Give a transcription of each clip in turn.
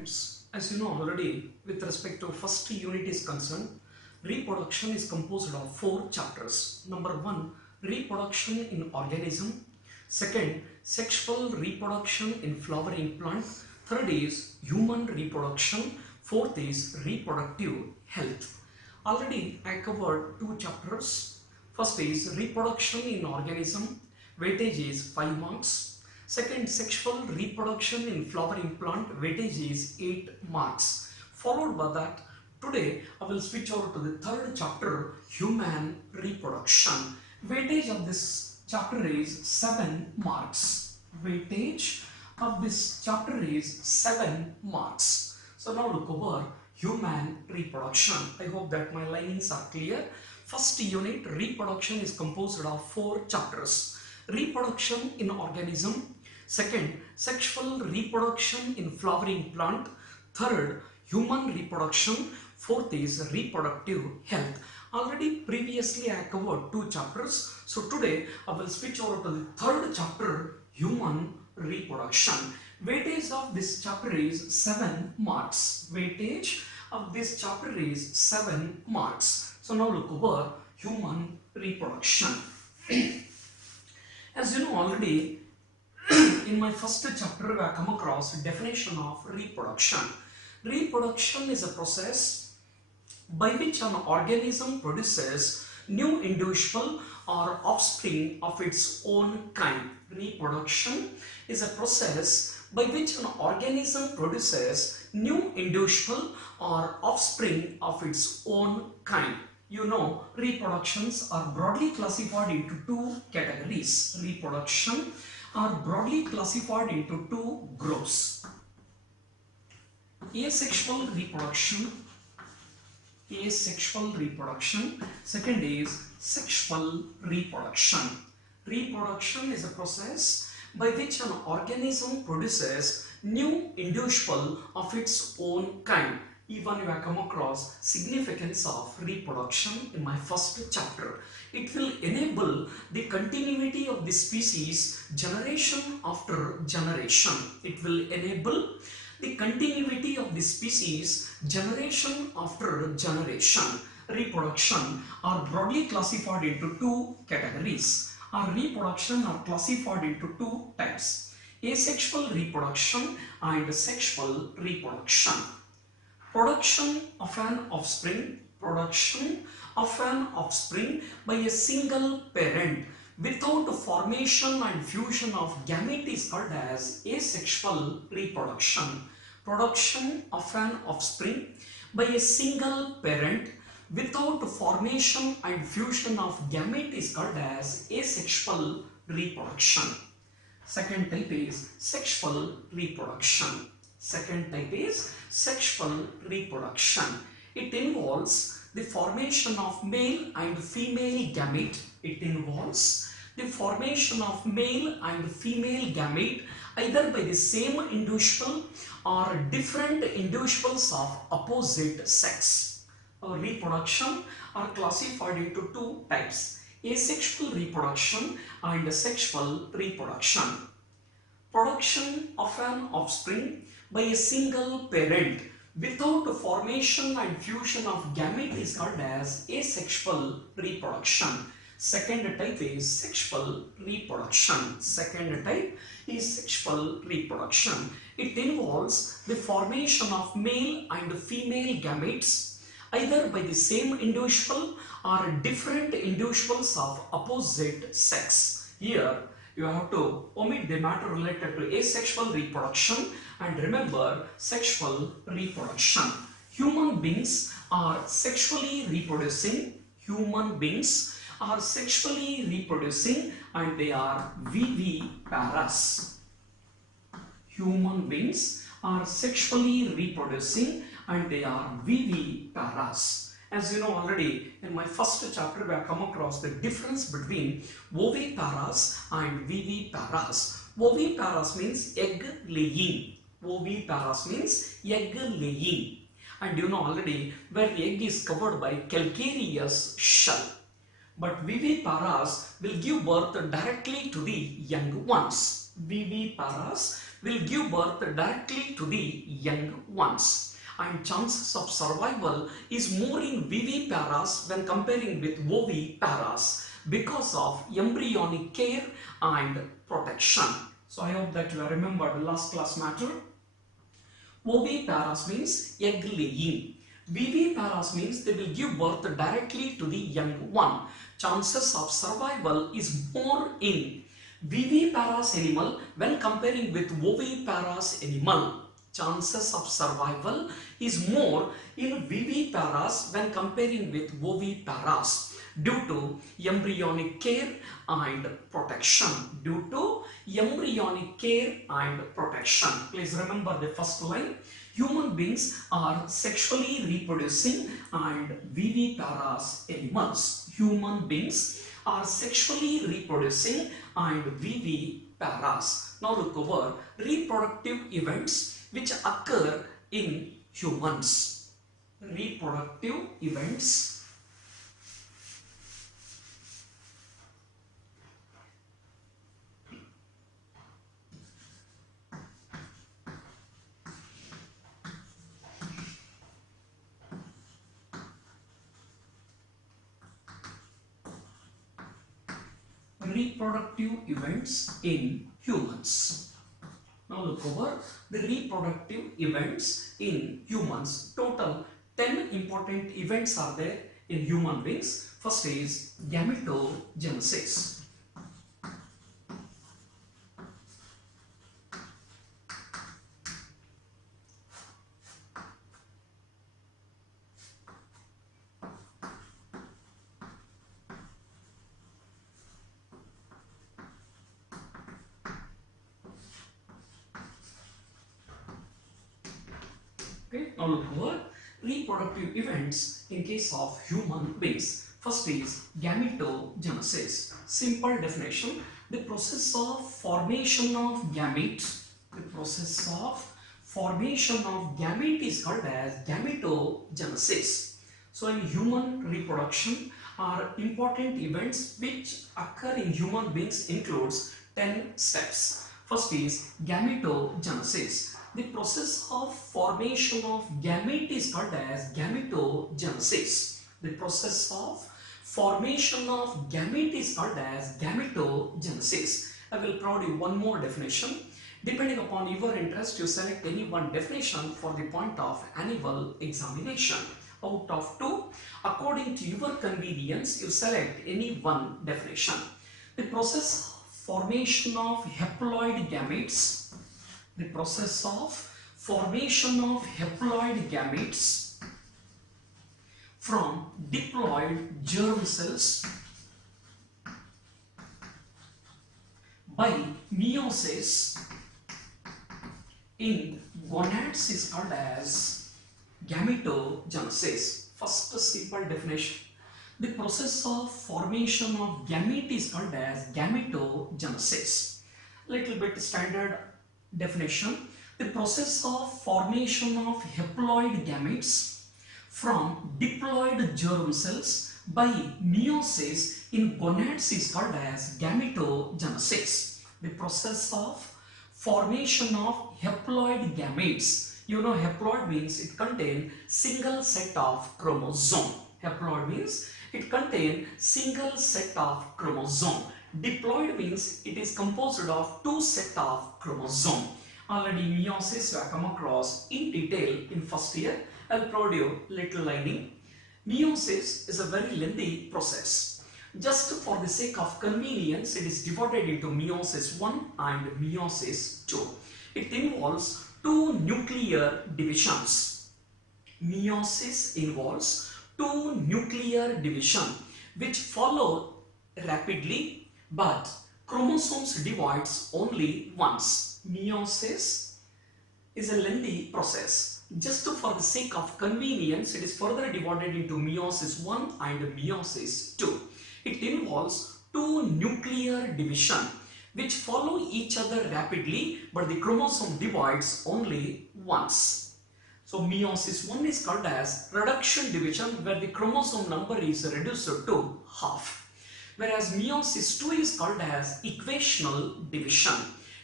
students, as you know already, with respect to first unit is concerned, reproduction is composed of 4 chapters. Number 1, reproduction in organism. Second, sexual reproduction in flowering plant. Third is human reproduction. Fourth is reproductive health. Already I covered 2 chapters. First is reproduction in organism. Weightage is 5 marks. Second, sexual reproduction in flowering plant, weightage is 8 marks. Followed by that, today I will switch over to the third chapter, human reproduction. Weightage of this chapter is 7 marks. Weightage of this chapter is 7 marks. So now to cover human reproduction. I hope that my linings are clear. First unit, reproduction, is composed of 4 chapters. Reproduction in organism. Second, sexual reproduction in flowering plant. Third, human reproduction. Fourth is reproductive health. Already previously I covered 2 chapters. So today I will switch over to the third chapter, human reproduction. Weightage of this chapter is 7 marks. Weightage of this chapter is 7 marks. So now look over human reproduction. As you know already, in my first chapter I come across definition of reproduction. Reproduction is a process by which an organism produces new individual or offspring of its own kind. Reproduction is a process by which an organism produces new individual or offspring of its own kind. You know, reproductions are broadly classified into 2 categories. Reproduction are broadly classified into 2 groups. Asexual reproduction. Asexual reproduction. Second is sexual reproduction. Reproduction is a process by which an organism produces new individual of its own kind. Even you have come across significance of reproduction in my first chapter. It will enable the continuity of the species generation after generation. It will enable the continuity of the species generation after generation. Reproduction are broadly classified into 2 categories. Reproduction are classified into 2 types: asexual reproduction and sexual reproduction. Production of an offspring. Production of an offspring by a single parent without formation and fusion of gamete is called as asexual reproduction. Production of an offspring by a single parent without formation and fusion of gamete is called as asexual reproduction. Second type is sexual reproduction. Second type is sexual reproduction. It involves the formation of male and female gamete. It involves the formation of male and female gamete either by the same individual or different individuals of opposite sex. Reproduction are classified into 2 types: asexual reproduction and sexual reproduction. Production of an offspring by a single parent without formation and fusion of gamete is called as asexual reproduction. Second type is sexual reproduction. Second type is sexual reproduction. It involves the formation of male and female gametes either by the same individual or different individuals of opposite sex. Here you have to omit the matter related to asexual reproduction and remember sexual reproduction. Human beings are sexually reproducing. Human beings are sexually reproducing and they are viviparous. Human beings are sexually reproducing and they are viviparous. As you know already, in my first chapter we have come across the difference between oviparous and viviparous. Oviparous means egg laying. Oviparous means egg laying. And you know already where the egg is covered by calcareous shell. But viviparous will give birth directly to the young ones. Viviparous will give birth directly to the young ones, and chances of survival is more in viviparas when comparing with oviparas because of embryonic care and protection. So I hope that you have remembered the last class matter. Oviparas means egg laying. Viviparas means they will give birth directly to the young one. Chances of survival is more in viviparous animal when comparing with oviparous animal. Chances of survival is more in viviparous when comparing with oviparous due to embryonic care and protection. Due to embryonic care and protection. Please remember the first line. Human beings are sexually reproducing and viviparous animals. Human beings are sexually reproducing and viviparous. Now look over reproductive events which occur in humans. Reproductive events in humans. Now look over the reproductive events in humans. Total 10 important events are there in human beings. First is gametogenesis. Okay, now look over reproductive events in case of human beings. First is gametogenesis. Simple definition: the process of formation of gamete. The process of formation of gamete is called as gametogenesis. So in human reproduction are important events which occur in human beings includes 10 steps. First is gametogenesis. The process of formation of gamete is called as gametogenesis. The process of formation of gamete is called as gametogenesis. I will provide you one more definition. Depending upon your interest, you select any one definition for the point of annual examination. Out of two, according to your convenience, you select any one definition. The process of formation of haploid gametes. The process of formation of haploid gametes from diploid germ cells by meiosis in gonads is called as gametogenesis. First simple definition. The process of formation of gamete is called as gametogenesis. Little bit standard definition: the process of formation of haploid gametes from diploid germ cells by meiosis in gonads is called as gametogenesis. The process of formation of haploid gametes. You know, haploid means it contains single set of chromosome. Haploid means it contains single set of chromosome. Diploid means it is composed of two set of chromosome. Already meiosis you have come across in detail in first year. I'll provide you little lining. Meiosis is a very lengthy process. Just for the sake of convenience, it is divided into meiosis 1 and meiosis 2. It involves two nuclear divisions. Meiosis involves two nuclear divisions which follow rapidly, but chromosomes divides only once. Meiosis is a lengthy process. Just for the sake of convenience, it is further divided into meiosis 1 and meiosis 2. It involves two nuclear divisions which follow each other rapidly, but the chromosome divides only once. So meiosis 1 is called as reduction division, where the chromosome number is reduced to half. Whereas meiosis 2 is called as equational division.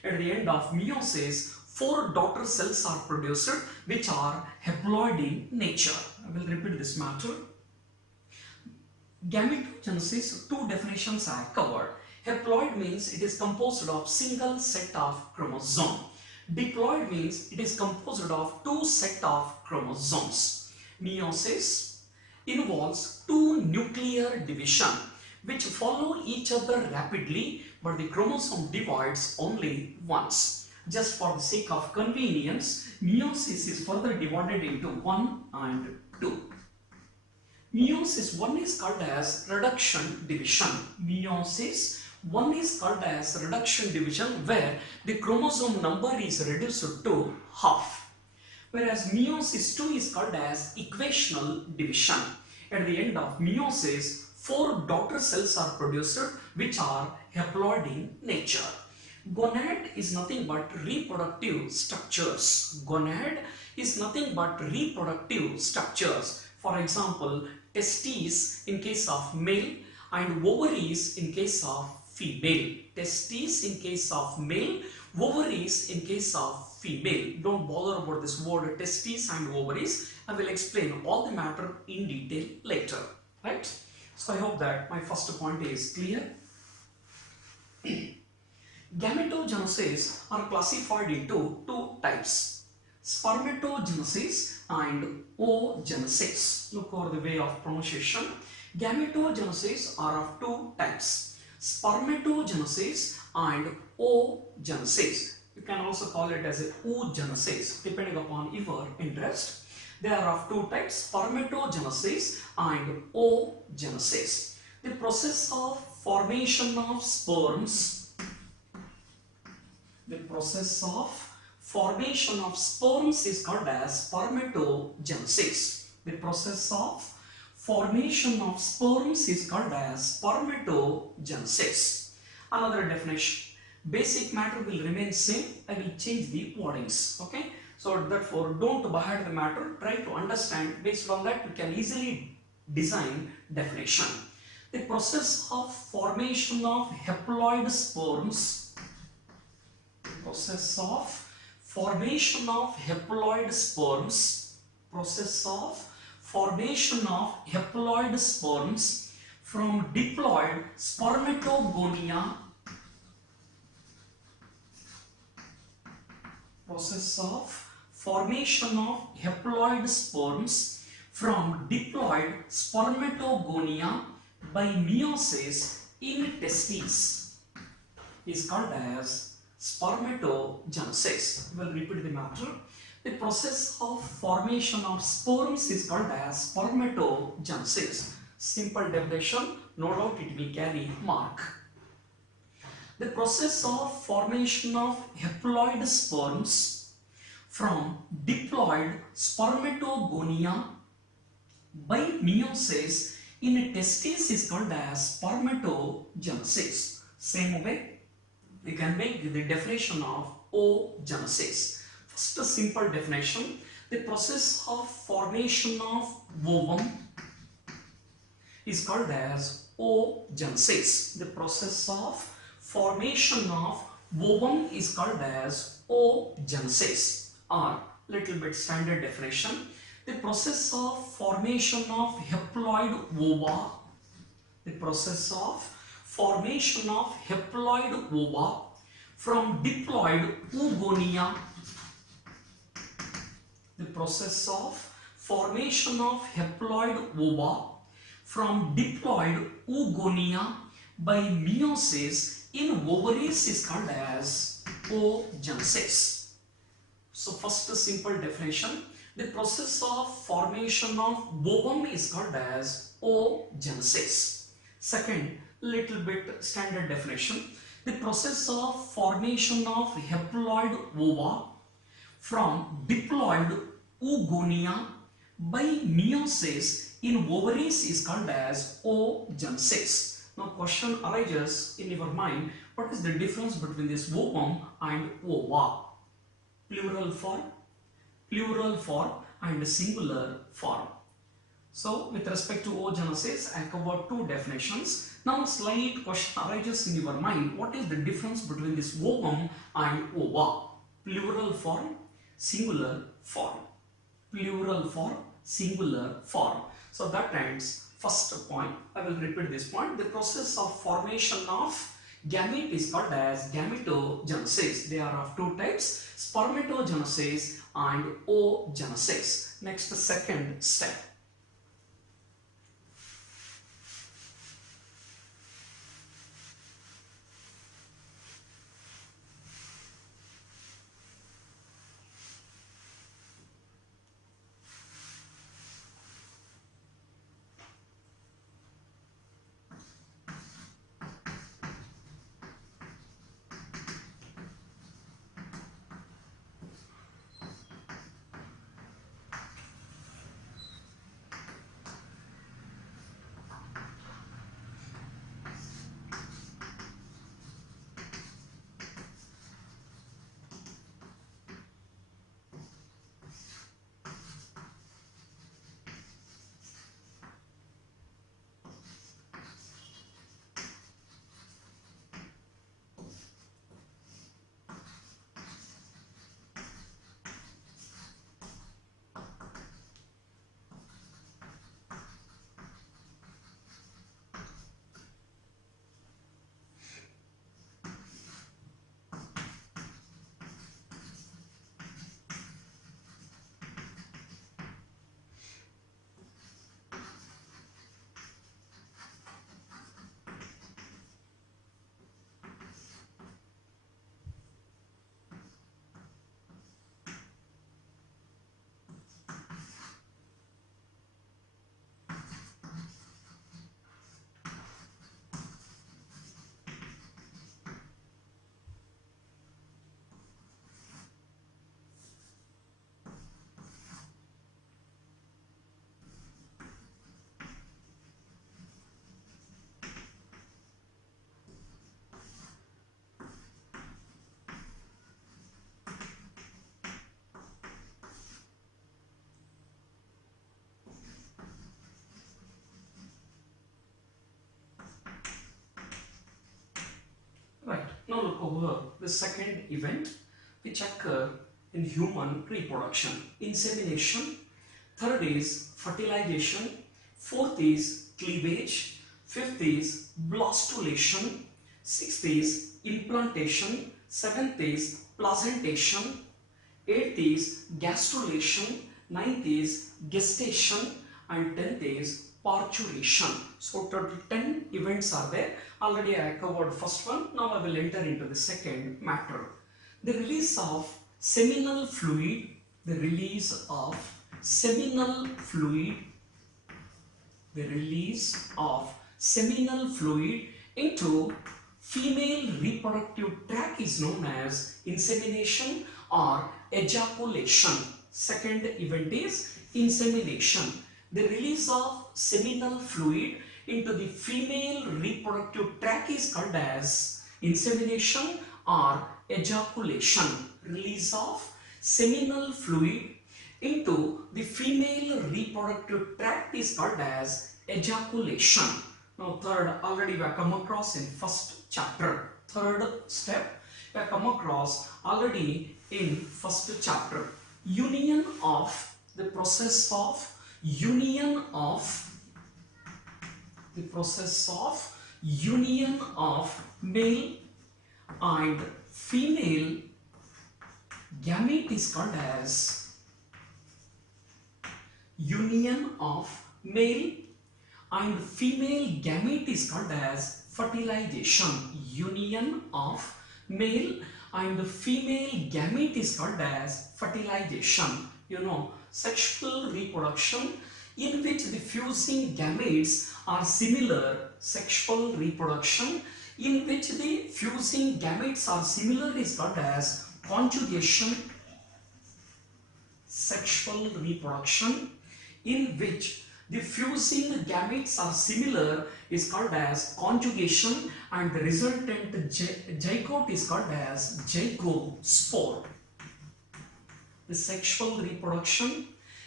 At the end of meiosis, 4 daughter cells are produced which are haploid in nature. I will repeat this matter. Gametogenesis, 2 definitions are covered. Haploid means it is composed of single set of chromosome. Diploid means it is composed of 2 set of chromosomes. Meiosis involves 2 nuclear division which follow each other rapidly, but the chromosome divides only once. Just for the sake of convenience, meiosis is further divided into 1 and 2. Meiosis 1 is called as reduction division. Meiosis 1 is called as reduction division where the chromosome number is reduced to half. Whereas meiosis 2 is called as equational division. At the end of meiosis, 4 daughter cells are produced which are haploid in nature. Gonad is nothing but reproductive structures. Gonad is nothing but reproductive structures. For example, testes in case of male and ovaries in case of female. Testes in case of male, ovaries in case of female. Don't bother about this word testes and ovaries. I will explain all the matter in detail later. Right? So I hope that my first point is clear. Gametogenesis are classified into 2 types. Spermatogenesis and oogenesis. Look over the way of pronunciation. Gametogenesis are of 2 types. Spermatogenesis and oogenesis. You can also call it as a oogenesis depending upon your interest. They are of 2 types, spermatogenesis and oogenesis. The process of formation of sperms. The process of formation of sperms is called as spermatogenesis. The process of formation of sperms is called as spermatogenesis. Another definition. Basic matter will remain same. I will change the wordings. Okay. So therefore, don't behind the matter. Try to understand. Based on that, you can easily design definition. The process of formation of haploid sperms. Process of formation of haploid sperms. Process of formation of haploid sperms from diploid spermatogonia. Process of formation of haploid sperms from diploid spermatogonia by meiosis in testes is called as spermatogenesis. We will repeat the matter. The process of formation of sperms is called as spermatogenesis. Simple definition, no doubt it will carry mark. The process of formation of haploid sperms from diploid spermatogonia by meiosis in testes is called as spermatogenesis. Same way, we can make the definition of oogenesis. First, a simple definition. The process of formation of ovum is called as oogenesis. The process of formation of ovum is called as oogenesis. Or little bit standard definition. The process of formation of haploid ova. The process of formation of haploid ova from diploid oogonia. The process of formation of haploid ova from diploid oogonia by meiosis in ovaries is called as oogenesis. So first, a simple definition. The process of formation of ovum is called as oogenesis. Second, little bit standard definition. The process of formation of haploid ova from diploid oogonia by meiosis in ovaries is called as oogenesis. Now question arises in your mind, what is the difference between this ovum and ova? Plural form and singular form. So with respect to oogenesis, I covered two definitions. Now slight question arises in your mind. What is the difference between this ovum and ova? Plural form, singular form. Plural form, singular form. So that ends first point. I will repeat this point. The process of formation of gamete is called as gametogenesis. They are of two types, spermatogenesis and oogenesis. Next, the second step. Right, now look over the second event which occur in human reproduction. Insemination, third is fertilization, fourth is cleavage, fifth is blastulation, sixth is implantation, seventh is placentation, eighth is gastrulation, ninth is gestation, and 10th is parturition. So total 10 events are there. Already I covered first one. Now I will enter into the second matter. The release of seminal fluid, the release of seminal fluid, the release of seminal fluid into female reproductive tract is known as insemination or ejaculation. Second event is insemination. The release of seminal fluid into the female reproductive tract is called as insemination or ejaculation. Release of seminal fluid into the female reproductive tract is called as ejaculation. Now third, already we have come across in first chapter. Third step we have come across already in first chapter. Union of the process of union of male and female gamete is called as union of male and female gamete is called as fertilization. Union of male and female gamete is called as fertilization. You know, sexual reproduction in which the fusing gametes are similar. Sexual reproduction in which the fusing gametes are similar is called as conjugation. Sexual reproduction in which the fusing gametes are similar is called as conjugation, and the resultant zygote is called as zygospore. The sexual reproduction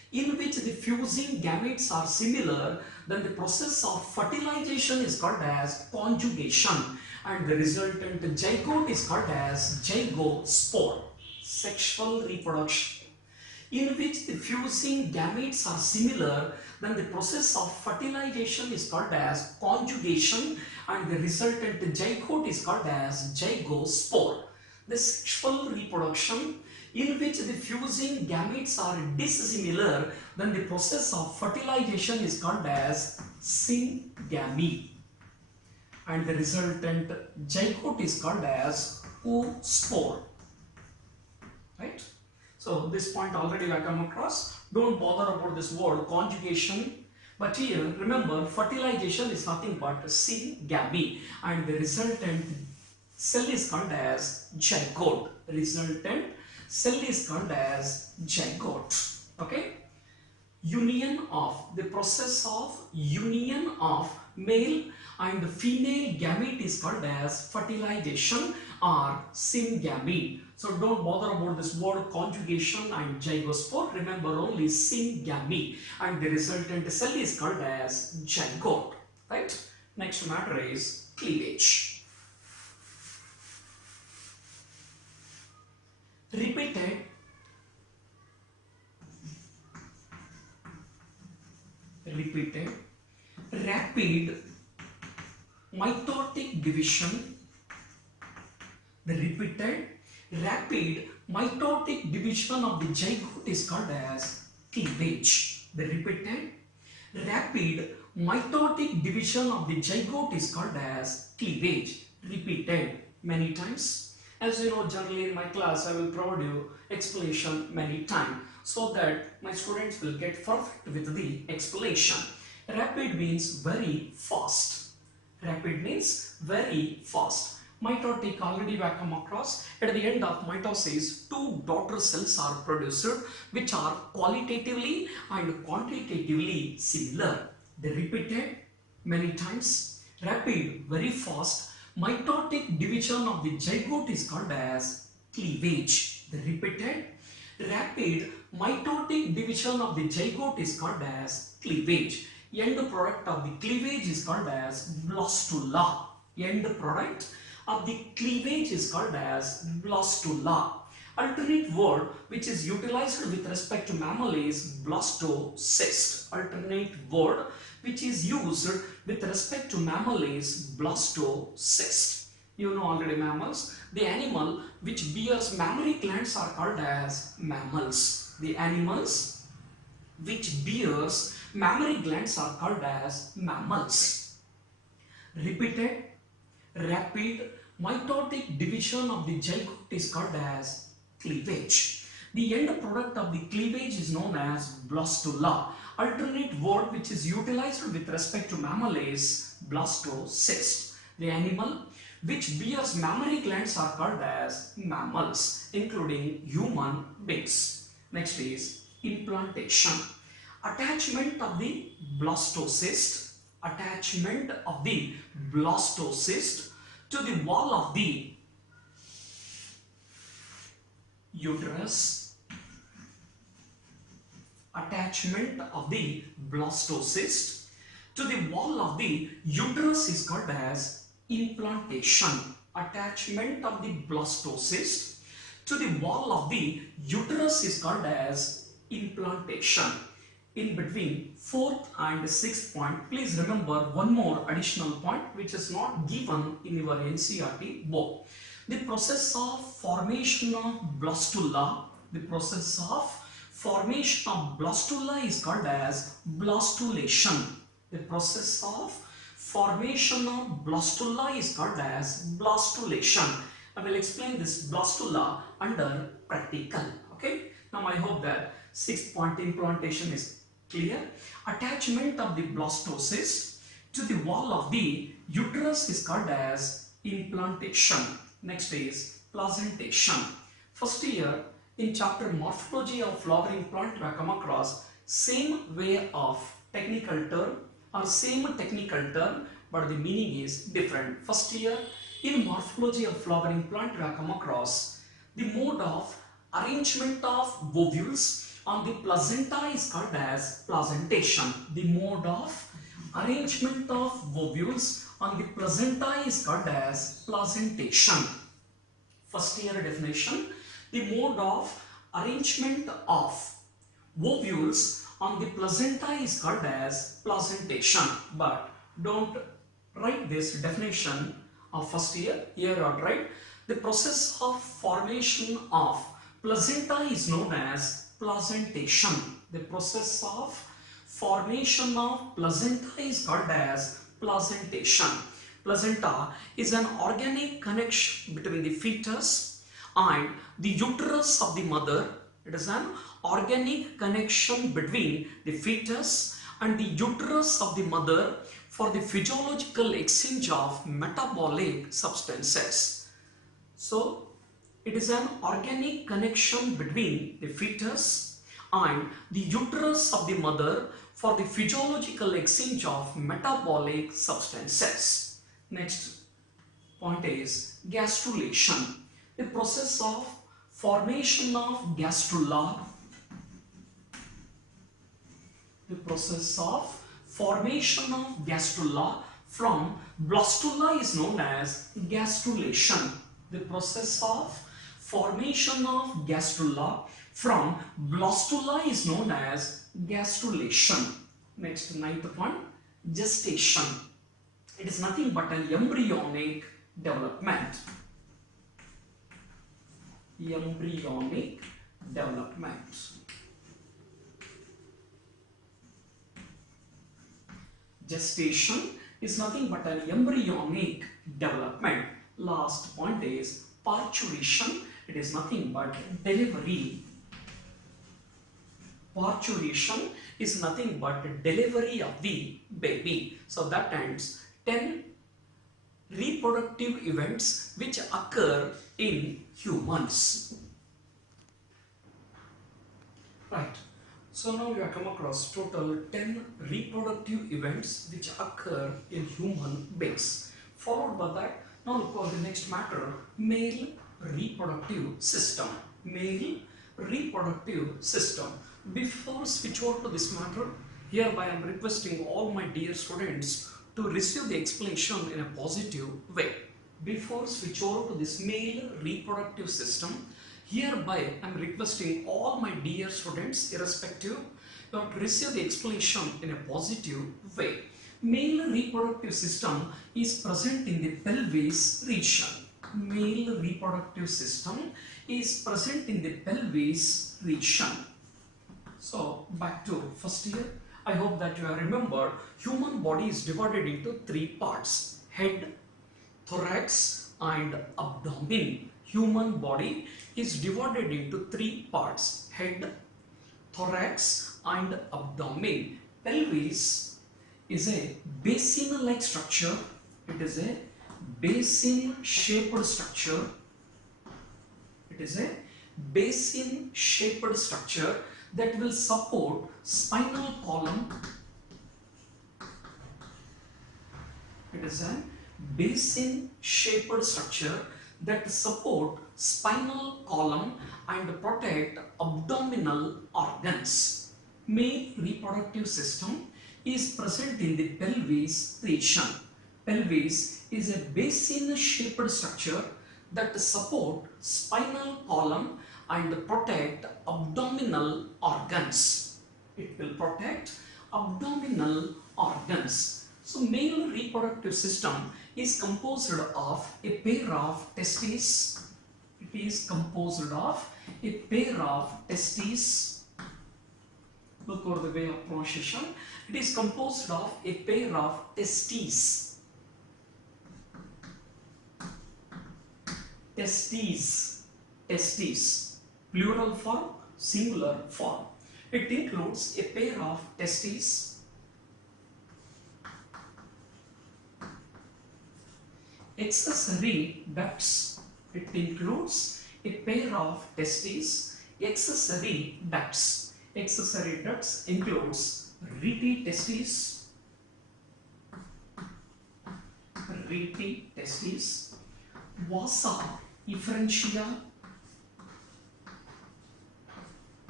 in which the fusing gametes are similar, then the process of fertilization is called as conjugation, and the resultant zygote is called as zygospore. Sexual reproduction in which the fusing gametes are similar, then the process of fertilization is called as conjugation, and the resultant zygote is called as zygospore. The sexual reproduction in which the fusing gametes are dissimilar, then the process of fertilization is called as syngamy, and the resultant zygote is called as oospore. Right? So this point already I come across. Don't bother about this word conjugation. But here remember, fertilization is nothing but syngamy, and the resultant cell is called as zygote. Resultant cell is called as zygote. Okay? The process of union of male and female gamete is called as fertilization or syngamy. So don't bother about this word conjugation and zygospore. Remember only syngamy, and the resultant cell is called as zygote. Right? Next matter is cleavage. Repeated rapid mitotic division. The repeated rapid mitotic division of the zygote is called as cleavage. The repeated rapid mitotic division of the zygote is called as cleavage. Repeated many times. As you know, generally in my class I will provide you explanation many times, so that my students will get perfect with the explanation. Rapid means very fast. Rapid means very fast. Mitotic already we have come across. At the end of mitosis, two daughter cells are produced which are qualitatively and quantitatively similar. They repeated many times. Rapid, very fast. Mitotic division of the zygote is called as cleavage. The repeated rapid mitotic division of the zygote is called as cleavage. End product of the cleavage is called as blastula. End product of the cleavage is called as blastula. Alternate word which is utilized with respect to mammal is blastocyst. Alternate word which is used with respect to mammal is blastocyst. You know already mammals. The animal which bears mammary glands are called as mammals. The animals which bears mammary glands are called as mammals. Repeated rapid mitotic division of the zygote is called as cleavage. The end product of the cleavage is known as blastula. Alternate word which is utilized with respect to mammal is blastocyst. The animal which bears mammary glands are called as mammals, including human beings. Next is implantation. Attachment of the blastocyst. Attachment of the blastocyst to the wall of the uterus. Attachment of the blastocyst to the wall of the uterus is called as implantation. Attachment of the blastocyst to the wall of the uterus is called as implantation. In between 4th and 6th point, please remember one more additional point which is not given in your NCERT book. The process of formation of blastula. The process of formation of blastula is called as blastulation. The process of formation of blastula is called as blastulation. I will explain this blastula under practical. Okay. Now I hope that 6th point implantation is clear. Attachment of the blastocyst to the wall of the uterus is called as implantation. Next is placentation. First year in chapter morphology of flowering plant we have come across same way of technical term or same technical term, but the meaning is different. First year in morphology of flowering plant we have come across the mode of arrangement of ovules on the placenta is called as placentation. The mode of arrangement of ovules on the placenta is called as placentation. First year definition, the mode of arrangement of ovules on the placenta is called as placentation. But don't write this definition of first year. Here you write the process of formation of placenta is known as placentation. The process of formation of placenta is called as placentation. Placenta is an organic connection between the fetus and the uterus of the mother. It is an organic connection between the fetus and the uterus of the mother for the physiological exchange of metabolic substances. So, it is an organic connection between the fetus and the uterus of the mother for the physiological exchange of metabolic substances. Next point is gastrulation. The process of formation of gastrula. The process of formation of gastrula from blastula is known as gastrulation. The process of formation of gastrula from blastula is known as gastrulation. Next, ninth point, gestation. It is nothing but an embryonic development. Embryonic development. Gestation is nothing but an embryonic development. Last point is parturition. It is nothing but delivery. Parturition is nothing but delivery of the baby. So that ends 10 reproductive events which occur in humans. Right. So now you have come across total 10 reproductive events which occur in human beings. Followed by that, now look for the next matter, male reproductive system. Male reproductive system. Before switch over to this matter, hereby I am requesting all my dear students to receive the explanation in a positive way. Before switch over to this male reproductive system, hereby I am requesting all my dear students, irrespective, to receive the explanation in a positive way. Male reproductive system is present in the pelvis region. Male reproductive system is present in the pelvis region. So back to first year. I hope that you have remembered human body is divided into 3 parts: head, thorax and abdomen. Human body is divided into 3 parts: head, thorax and abdomen. Pelvis is a basin-like structure. It is a basin-shaped structure. It is a basin-shaped structure that will support spinal column. It is a basin-shaped structure that support spinal column and protect abdominal organs. Male reproductive system is present in the pelvis region. Pelvis is a basin-shaped structure that support spinal column and protect abdominal organs. It will protect abdominal organs. So male reproductive system is composed of a pair of testes. It is composed of a pair of testes. Look over the way of pronunciation. It is composed of a pair of testes. Testes. Testes. Plural form, singular form. It includes a pair of testes, accessory ducts. It includes a pair of testes, accessory ducts. Accessory ducts includes rete testes, vasa efferentia,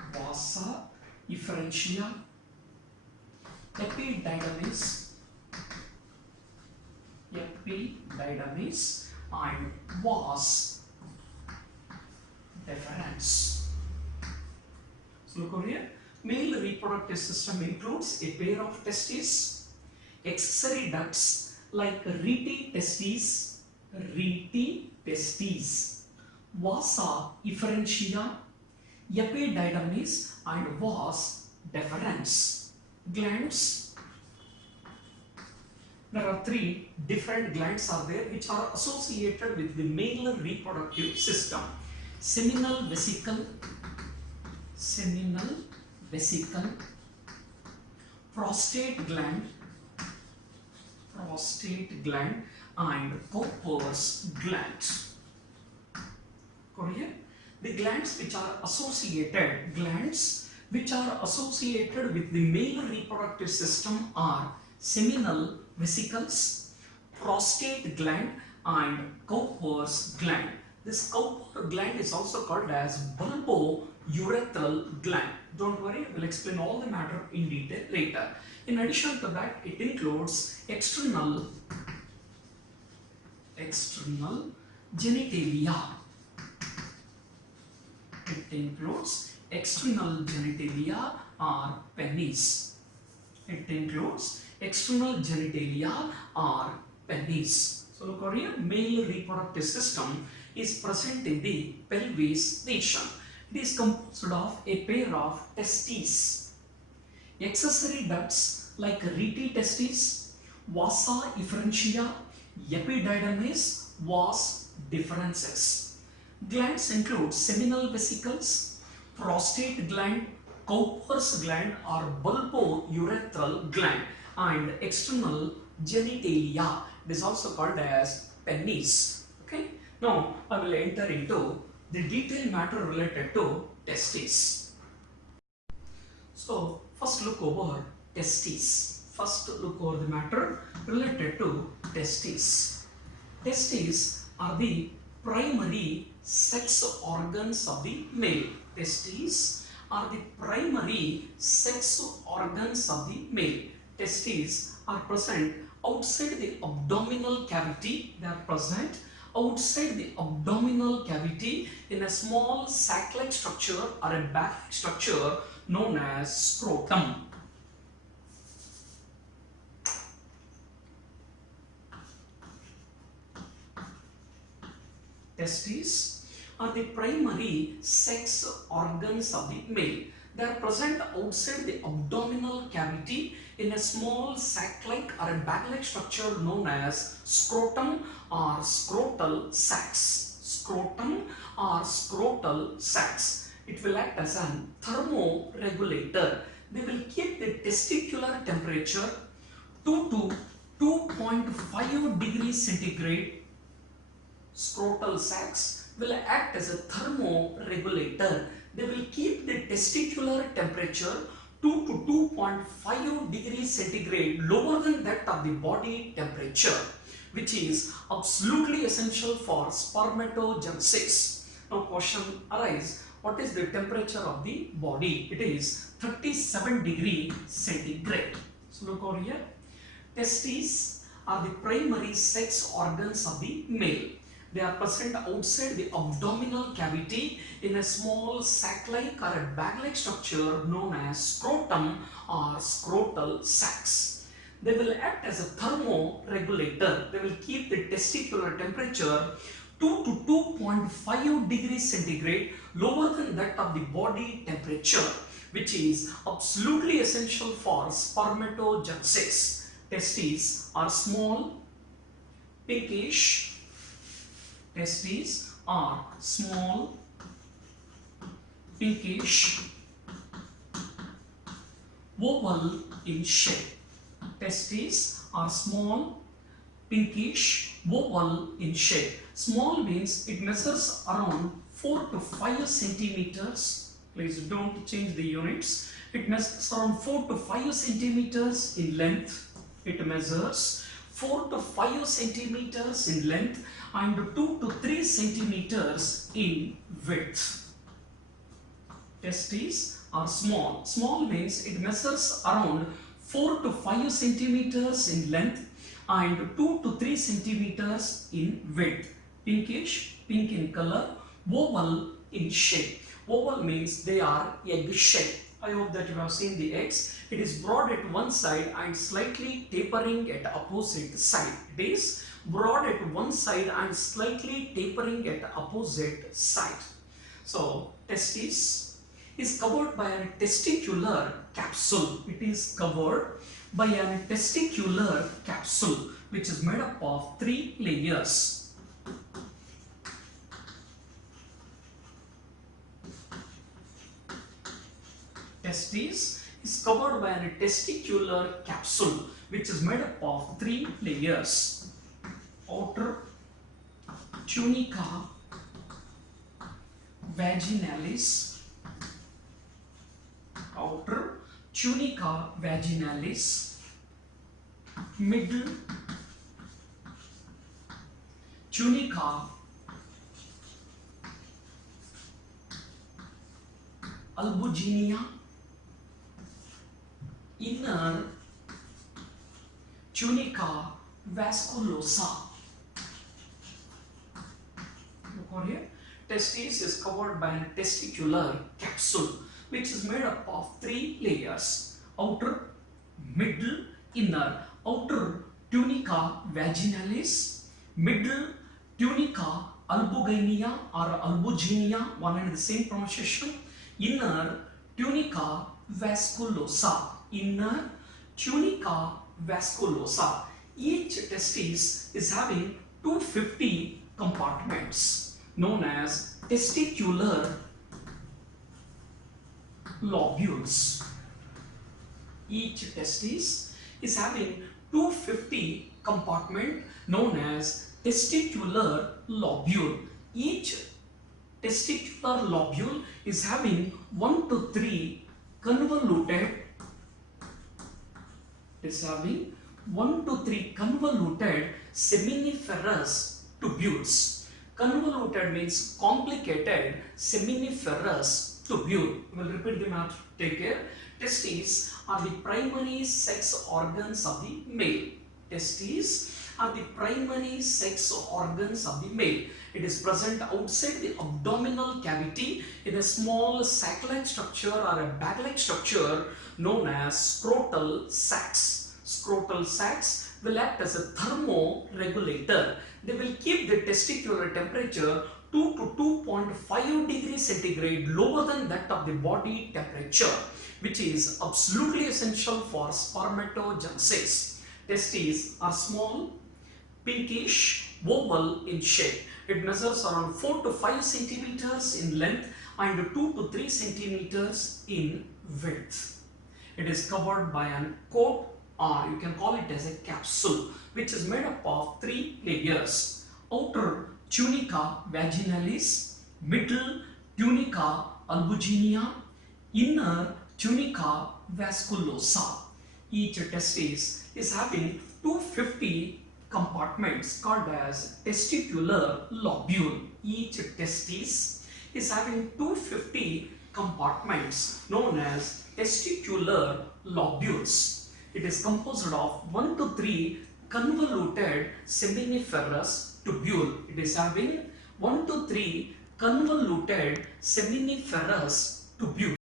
vasa efferentia, epididymis, and vas deferens. So look over here. Male reproductive system includes a pair of testes, accessory ducts like rete testes, vasa efferentia, epididymis, and vas deferens. Glands. There are three different glands are there which are associated with the male reproductive system. Seminal vesicle, prostate gland, and Cowper's gland. The glands which are associated with the male reproductive system are seminal vesicles, prostate gland, and Cowper's gland. This Cowper gland is also called as bulbourethral gland. Don't worry, I will explain all the matter in detail later. In addition to that, it includes external genitalia. It includes external genitalia or penis. So look over here, male reproductive system is present in the pelvis region. It is composed of a pair of testes, accessory ducts like rete testes, vasa efferentia, epididymis, vas deferens. Glands include seminal vesicles, prostate gland, Cowper's gland or bulbourethral gland, and external genitalia. It is also called as penis. Okay. Now I will enter into the detailed matter related to testes. So first look over testes. The matter related to testes. Testes are the primary sex organs of the male. Testes are the primary sex organs of the male. Testes are present outside the abdominal cavity. They are present outside the abdominal cavity in a small sac-like structure or a bag-like structure known as scrotum. Testes are the primary sex organs of the male. They are present outside the abdominal cavity in a small sac-like or a bag-like structure known as scrotum or scrotal sacs. It will act as a thermoregulator. They will keep the testicular temperature 2 to 2.5 degrees centigrade. Scrotal sacs will act as a thermoregulator. They will keep the testicular temperature 2 to 2.5 degrees centigrade lower than that of the body temperature, which is absolutely essential for spermatogenesis. Now question arises, what is the temperature of the body? It is 37 degrees centigrade. So look over here. Testes are the primary sex organs of the male. They are present outside the abdominal cavity in a small sac-like or a bag-like structure known as scrotum or scrotal sacs. They will act as a thermoregulator. They will keep the testicular temperature 2 to 2.5 degrees centigrade lower than that of the body temperature, which is absolutely essential for spermatogenesis. Testes are small, pinkish. Testes are small, pinkish, oval in shape. Testes are small, pinkish, oval in shape. Small means it measures around 4 to 5 centimeters. Please don't change the units. It measures around 4 to 5 centimeters in length. It measures 4 to 5 centimeters in length and 2 to 3 centimeters in width. Testes are small. Small means it measures around 4 to 5 centimeters in length and 2 to 3 centimeters in width. Pinkish, pink in color, oval in shape. Oval means they are egg shaped. I hope that you have seen the eggs. It is broad at one side and slightly tapering at opposite side. It is broad at one side and slightly tapering at opposite side. So, testis is covered by a testicular capsule. It is covered by a testicular capsule which is made up of 3 layers. Testis is covered by a testicular capsule which is made up of 3 layers. Outer tunica vaginalis, outer tunica vaginalis, middle tunica albuginea, inner tunica vasculosa. Look over here. Testis is covered by a testicular capsule which is made up of 3 layers. Outer, middle, inner. Outer tunica vaginalis, middle tunica albuginea or albuginea, one and the same pronunciation. Inner tunica vasculosa, inner tunica vasculosa. Each testis is having 250 compartments known as testicular lobules. Each testis is having 250 compartment known as testicular lobule. Each testicular lobule is having 1 to 3 convoluted, seminiferous tubules. Convoluted means complicated seminiferous tubule. We will repeat them after. Take care. Testes are the primary sex organs of the male. Testes are the primary sex organs of the male. It is present outside the abdominal cavity in a small sac-like structure or a bag-like structure known as scrotal sacs. Scrotal sacs will act as a thermoregulator. They will keep the testicular temperature 2 to 2.5 degrees centigrade lower than that of the body temperature, which is absolutely essential for spermatogenesis. Testes are small, pinkish, oval in shape. It measures around 4 to 5 centimeters in length and 2 to 3 centimeters in width. It is covered by an coat, or you can call it as a capsule, which is made up of 3 layers. Outer tunica vaginalis, middle tunica albuginea, inner tunica vasculosa. Each testis is having 250 compartments called as testicular lobule. Each testis is having 250 compartments known as testicular lobules. It is composed of 1 to 3 convoluted seminiferous tubule. It is having 1 to 3 convoluted seminiferous tubule.